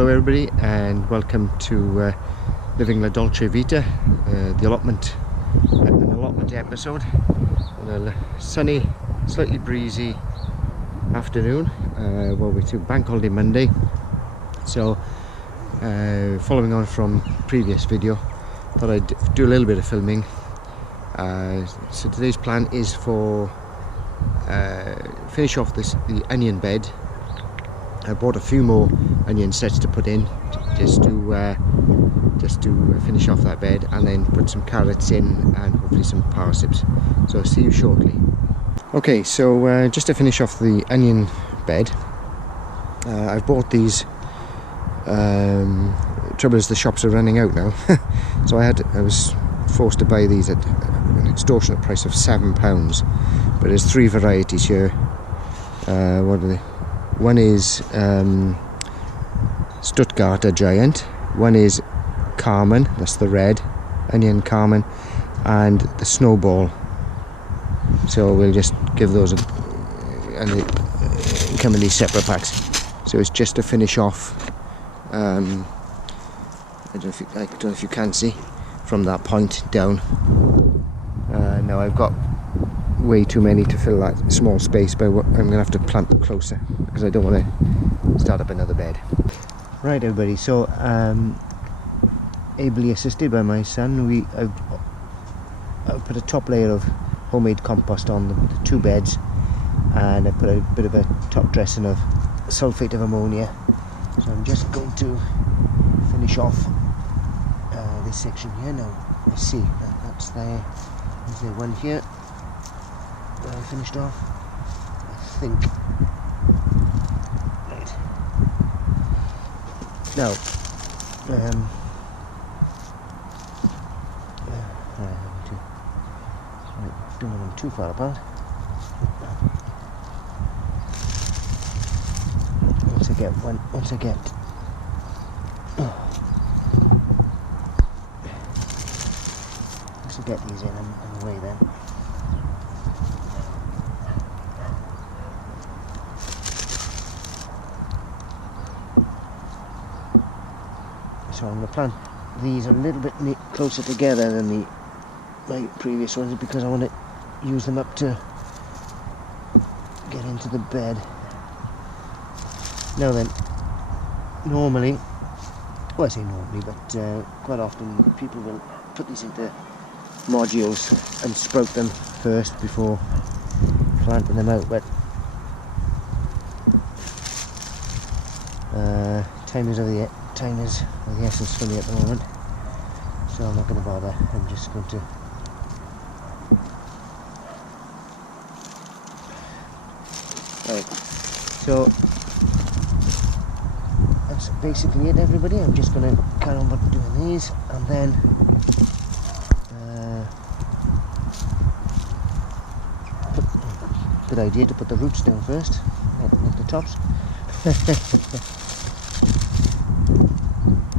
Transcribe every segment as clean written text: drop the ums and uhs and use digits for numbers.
Hello everybody and welcome to Living La Dolce Vita, the allotment, an allotment episode on a sunny, slightly breezy afternoon. Well, we're to Bank Holiday Monday, so following on from previous video, thought I'd do a little bit of filming. So today's plan is for finish off the onion bed. I bought a few more onion sets to put in just to finish off that bed, and then put some carrots in and hopefully some parsnips. So I'll see you shortly. Okay, so just to finish off the onion bed, I've bought these. Trouble is the shops are running out now, so I was forced to buy these at an extortionate price of £7. But there's three varieties here. What are they? One is Stuttgarter Giant, one is Carmen, that's the red, onion Carmen, and the Snowball. So we'll just give those and they come in these separate packs. So it's just to finish off, I don't know if you can see from that point down. Now I've got way too many to fill that small space, but I'm going to have to plant them closer because I don't want to start up another bed. Right everybody, so ably assisted by my son, I've put a top layer of homemade compost on the two beds, and I put a bit of a top dressing of sulfate of ammonia. So I'm just going to finish off this section here. Now I see that's there. Is there one here that I finished off? I think. Right. Now, don't want them too far apart. Once I get these in, I'm away then. So I'm going to plant these a little bit closer together than my previous ones, because I want to use them up to get into the bed. Now then, normally, well I say normally, but quite often people will put these into modules and sprout them first before planting them out, but time is of the essence for me at the moment, so I'm not going to bother. I'm just going to so that's basically it everybody. I'm just going to carry on doing these, and then good idea to put the roots down first, not the tops.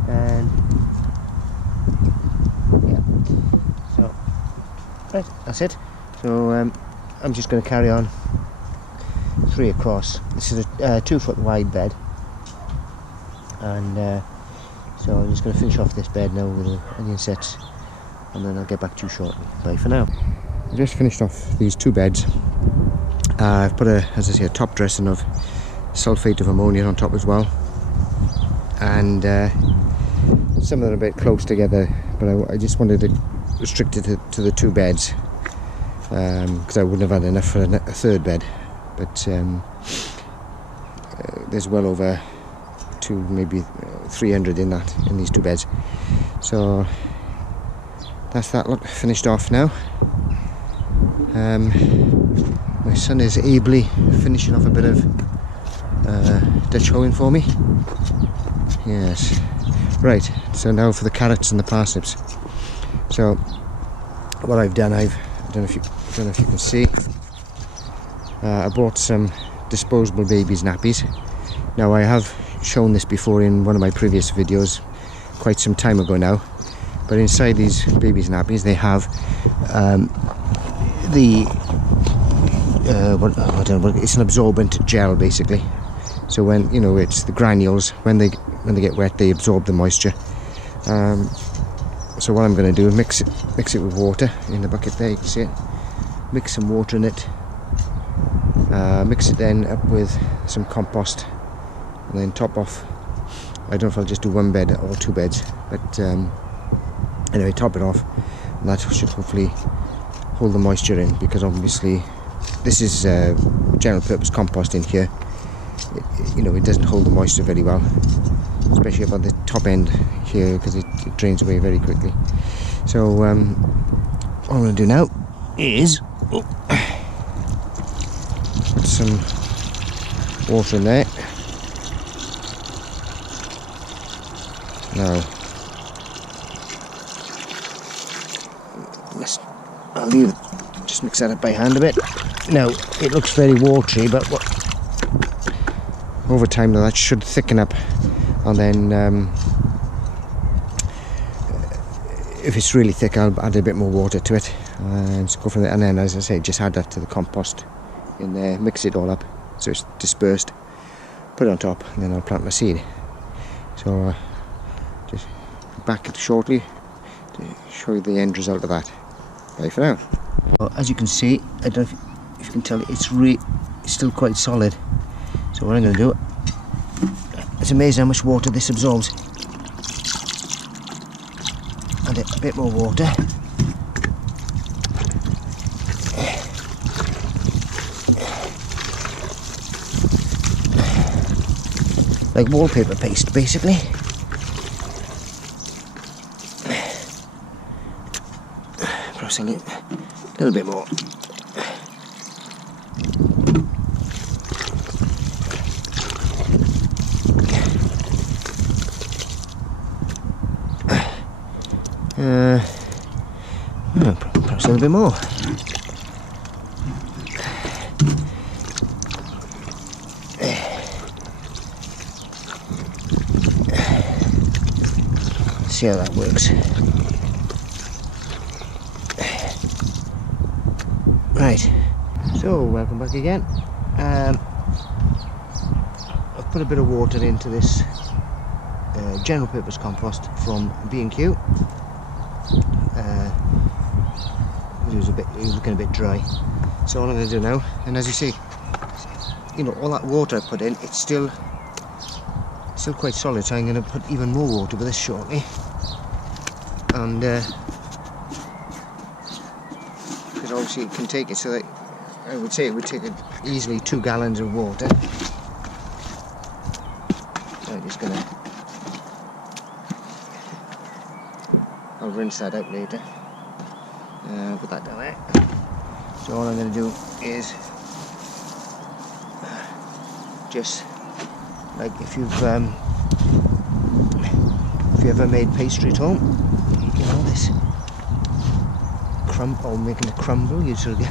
And yeah, so right, that's it. So I'm just going to carry on 3 across. This is a 2 foot wide bed, and so I'm just going to finish off this bed now with the onion sets, and then I'll get back to you shortly. Bye for now. I just finished off these 2 beds. I've put as I say, a top dressing of sulfate of ammonia on top as well, and some of them are a bit close together, but I just wanted to restrict it to the 2 beds, because I wouldn't have had enough for a third bed. But there's well over maybe 300 in these 2 beds. So that's that lot finished off now. My son is ably finishing off a bit of Dutch hoeing for me. Yes. Right, so now for the carrots and the parsnips. So what I've done, I don't know if you can see, I bought some disposable babies nappies. Now I have shown this before in one of my previous videos quite some time ago now, but inside these babies nappies they have it's an absorbent gel basically. So when, you know, it's the granules, when they get wet, they absorb the moisture. So what I'm going to do is mix it with water in the bucket there. You can see it. Mix some water in it. Mix it then up with some compost, and then top off. I don't know if I'll just do one bed or two beds, but anyway, top it off, and that should hopefully hold the moisture in, because obviously this is general purpose compost in here. It doesn't hold the moisture very well, especially about the top end here, because it drains away very quickly. So what I'm going to do now is put some water in there. Now I'll leave it, just mix that up by hand a bit. Now it looks very watery, but over time that should thicken up, and then if it's really thick, I'll add a bit more water to it and go from there. And then, as I say, just add that to the compost in there, mix it all up so it's dispersed, put it on top, and then I'll plant my seed. So just back shortly to show you the end result of that. Bye for now. Well, as you can see, I don't know if you can tell, it's still quite solid. So what I'm going to do, it's amazing how much water this absorbs. Add a bit more water. Like wallpaper paste, basically. Pressing it a little bit more. Perhaps a little bit more. See how that works. Right, so welcome back again. I've put a bit of water into this general purpose compost from B&Q. It was looking a bit dry, so all I'm going to do now, and as you see, all that water I put in, it's still quite solid, so I'm going to put even more water with this shortly, and because obviously it can take it, so that I would say it would take easily 2 gallons of water. So I'm just going to, I'll rinse that out later. Put that down there. So all I'm going to do is just, like, if you've ever made pastry at home, this or making a crumble, you sort of get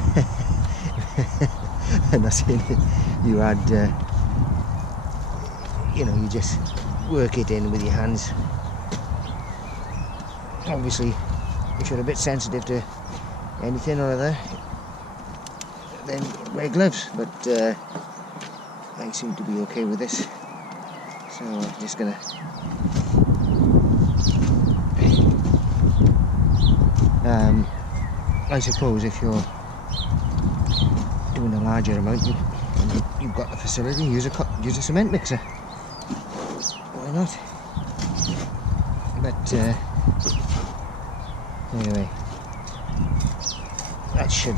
and that's it. You add, you just work it in with your hands. Obviously, if you're a bit sensitive to anything or other, then wear gloves, but I seem to be okay with this, so I'm just gonna I suppose if you're doing a larger amount, you've got the facility, use a cement mixer, why not? But anyway, that should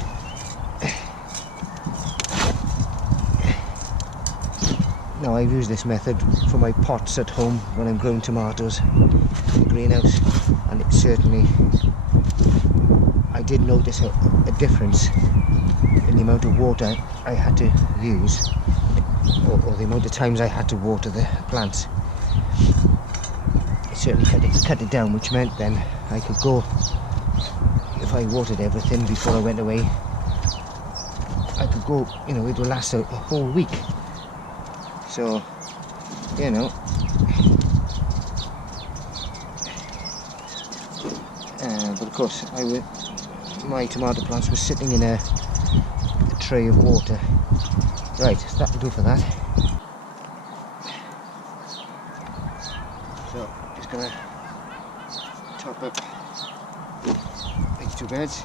now I've used this method for my pots at home when I'm growing tomatoes in the greenhouse, and it certainly, I did notice a difference in the amount of water I had to use, or the amount of times I had to water the plants. It certainly cut it down, which meant then I could go, if I watered everything before I went away, I could go, it would last a whole week. So, but of course, my tomato plants were sitting in a tray of water. Right, that'll do for that. Just gonna top up these two beds.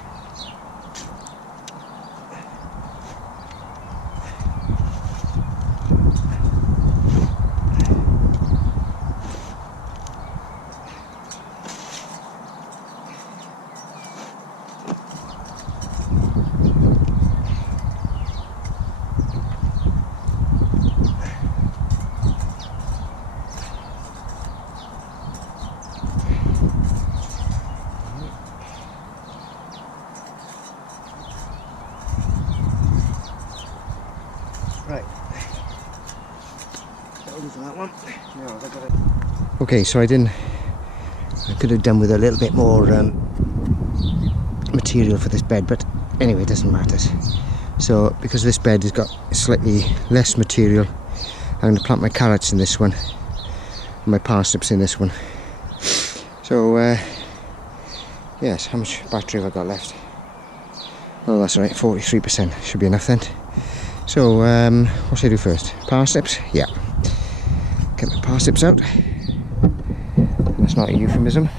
Right, that'll do for that one. Now I've got it. Okay, so I could have done with a little bit more material for this bed, but anyway, it doesn't matter. So because this bed has got slightly less material, I'm going to plant my carrots in this one and my parsnips in this one. So yes, how much battery have I got left? Oh, that's alright, 43%, should be enough then. So what should I do first? Parsnips? Yeah. Get my parsnips out. That's not a euphemism.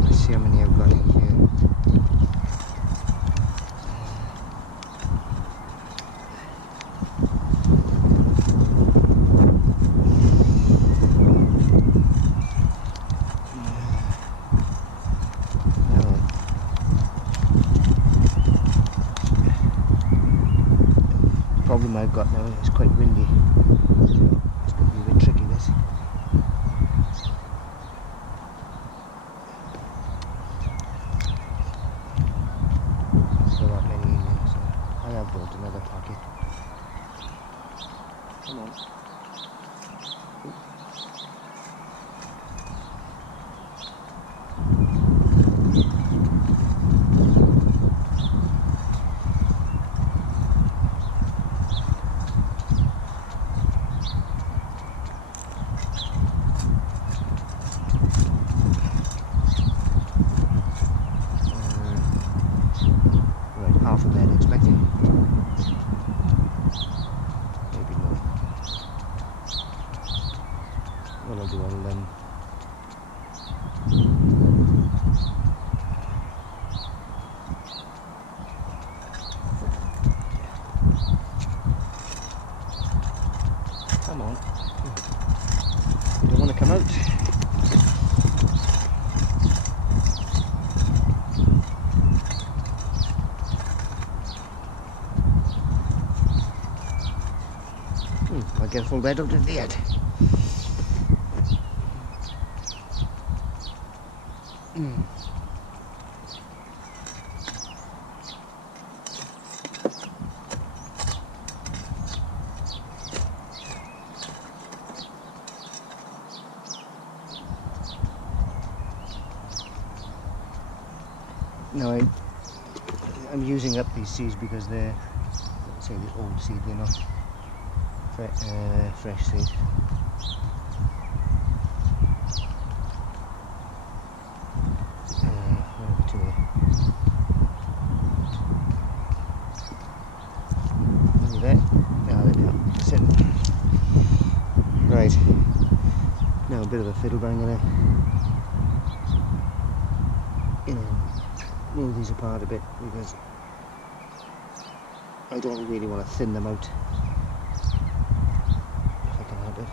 Let's see how many I've got in here. The problem I've got now is it's quite windy, so it's going to be a bit tricky this. I have bought another packet. Come on. Right, half a bed expected. Maybe more. What I'll do, come on. You don't want to come out. I'll get a full bed out of the end. Now I'm using up these seeds because they're, let's say, the old seed, they're not fresh seed. Where are the two? Over there. Now there we are. Sit. Right. Now a bit of a fiddle, but I'm gonna, move these apart a bit because I don't really want to thin them out if I can help it.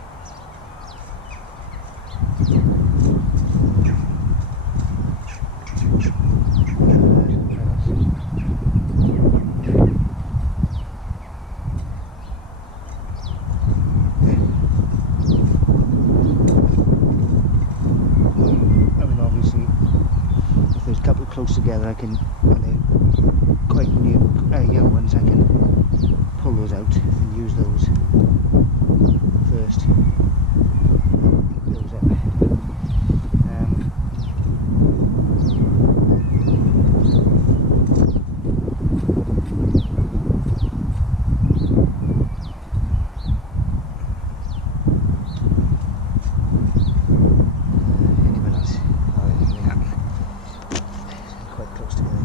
I mean, obviously, if there's a couple close together, I can, when they're quite new, young ones, I can pull those out and use those first. Those out. Anyone else? Oh, yeah. Quite close together.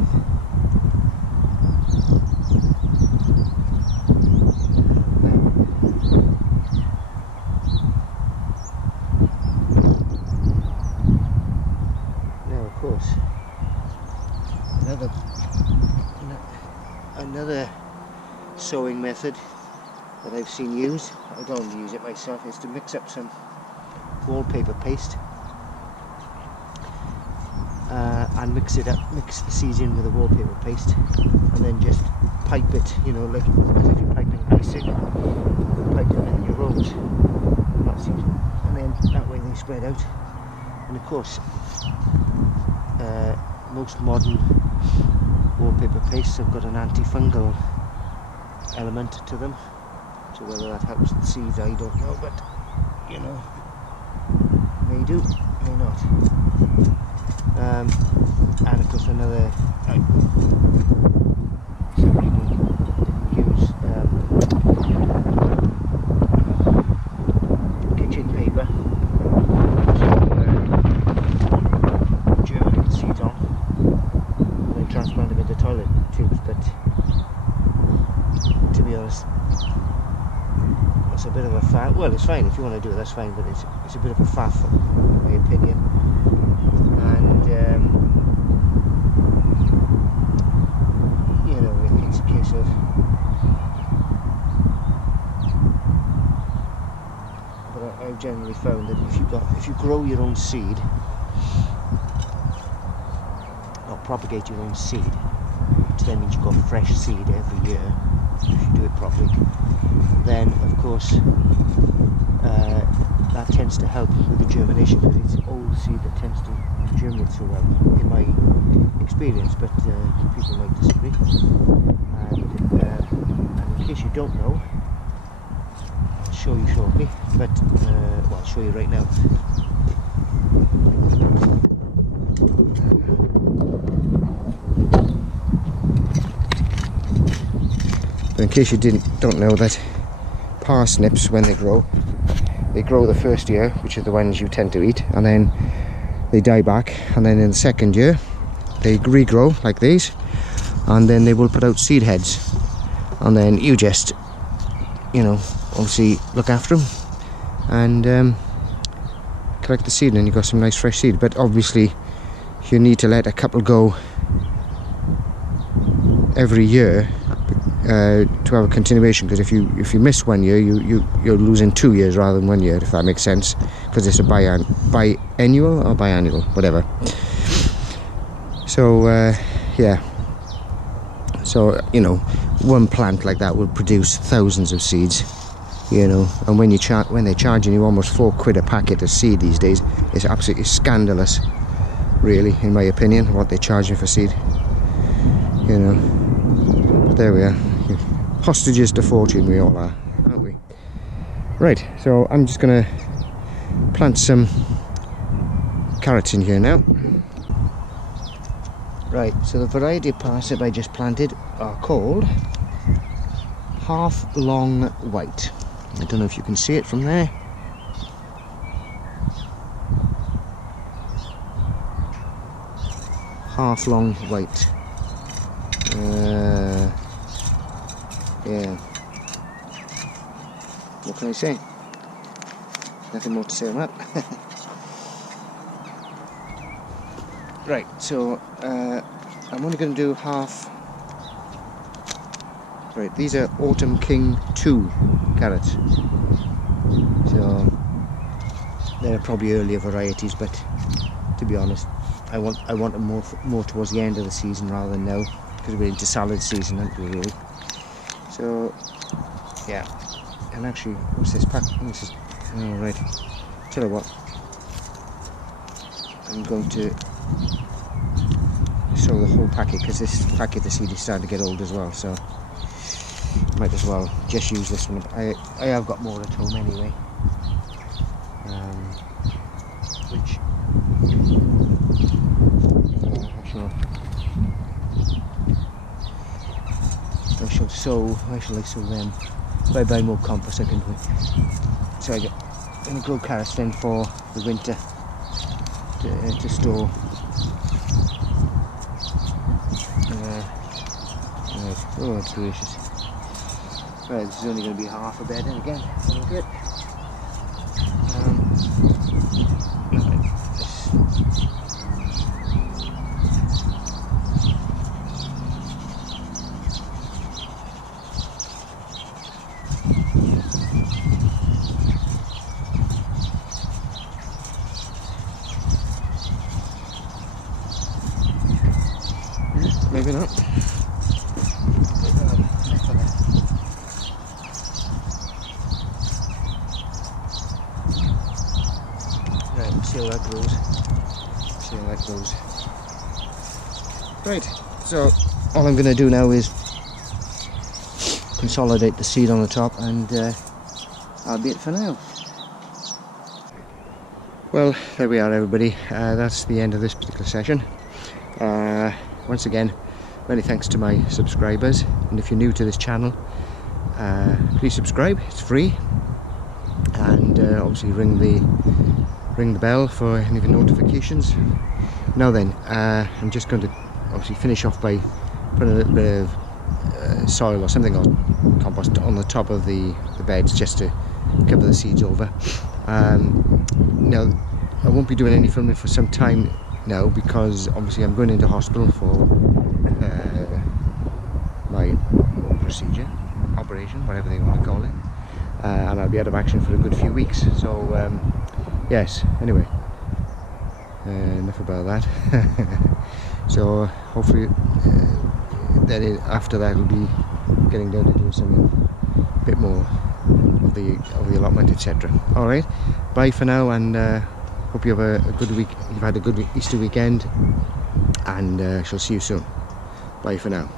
method that I've seen used, I don't use it myself, is to mix up some wallpaper paste and mix the seeds in with the wallpaper paste, and then just pipe it, you know, like as if you're piping icing, pipe them in your rows, and then that way they spread out. And of course, most modern wallpaper pastes have got an antifungal element to them, so whether that helps the seeds I don't know, but you know, may do, may not. And of course another, some people use kitchen paper to germinate the seeds on, and then transplant them into toilet tubes, but to be honest, it's a bit of a faff. Well, it's fine if you want to do it, that's fine, but it's a bit of a faff in my opinion. And you know, it's a case of, but I've generally found that if you grow your own seed or propagate your own seed, which then means you've got fresh seed every year if you do it properly, then of course that tends to help with the germination, because it's old seed that tends to germinate so well, in my experience, but people might disagree. And in case you don't know, I'll show you shortly, but well, I'll show you right now. But in case you don't know that parsnips, when they grow the first year, which are the ones you tend to eat, and then they die back, and then in the second year they regrow like these, and then they will put out seed heads, and then you just, you know, obviously look after them and collect the seed, and you've got some nice fresh seed. But obviously you need to let a couple go every year to have a continuation, because if you miss 1 year, you're losing 2 years rather than 1 year, if that makes sense, because it's a biannual or biannual, whatever. So yeah, so you know, one plant like that will produce thousands of seeds, you know, and when they're charging you almost £4 a packet of seed these days, it's absolutely scandalous, really, in my opinion, what they're charging for seed, you know. But there we are, hostages to fortune we all are, aren't we? Right, so I'm just gonna plant some carrots in here now. Right, so the variety of parsnip I just planted are called half long white. I don't know if you can see it from there. Half long white. Yeah. What can I say? Nothing more to say on that. Right, so I'm only going to do half. Right, these are Autumn King 2 carrots. So they're probably earlier varieties, but to be honest, I want them more towards the end of the season rather than now, because we're into salad season, aren't we, really? So yeah, and actually, what's this pack? This is, oh, right. Tell you what, I'm going to sow the whole packet, because this packet of seed is starting to get old as well, so might as well just use this one. I have got more at home anyway, which I shall sow them. If I buy more compost, I can do it. So I'm going to grow carrots then for the winter to store. Right. Oh, that's delicious. Right, this is only going to be half a bed in again. So good. See how that grows. See how that grows. Right, so all I'm going to do now is consolidate the seed on the top, and that'll be it for now. Well, there we are, everybody. That's the end of this particular session. Once again, many thanks to my subscribers, and if you're new to this channel, please subscribe. It's free, and obviously ring the bell for any of the notifications. Now then, I'm just going to obviously finish off by putting a little bit of soil or something, or compost, on the top of the beds, just to cover the seeds over. Now, I won't be doing any filming for some time now, because obviously I'm going into hospital for my procedure, operation, whatever they want to call it, and I'll be out of action for a good few weeks. So yes, anyway, enough about that. So hopefully then after that we'll be getting down to do something a bit more of the allotment, etc. Alright, bye for now, and hope you have a good week. You've had a good Easter weekend, and shall see you soon. Bye for now.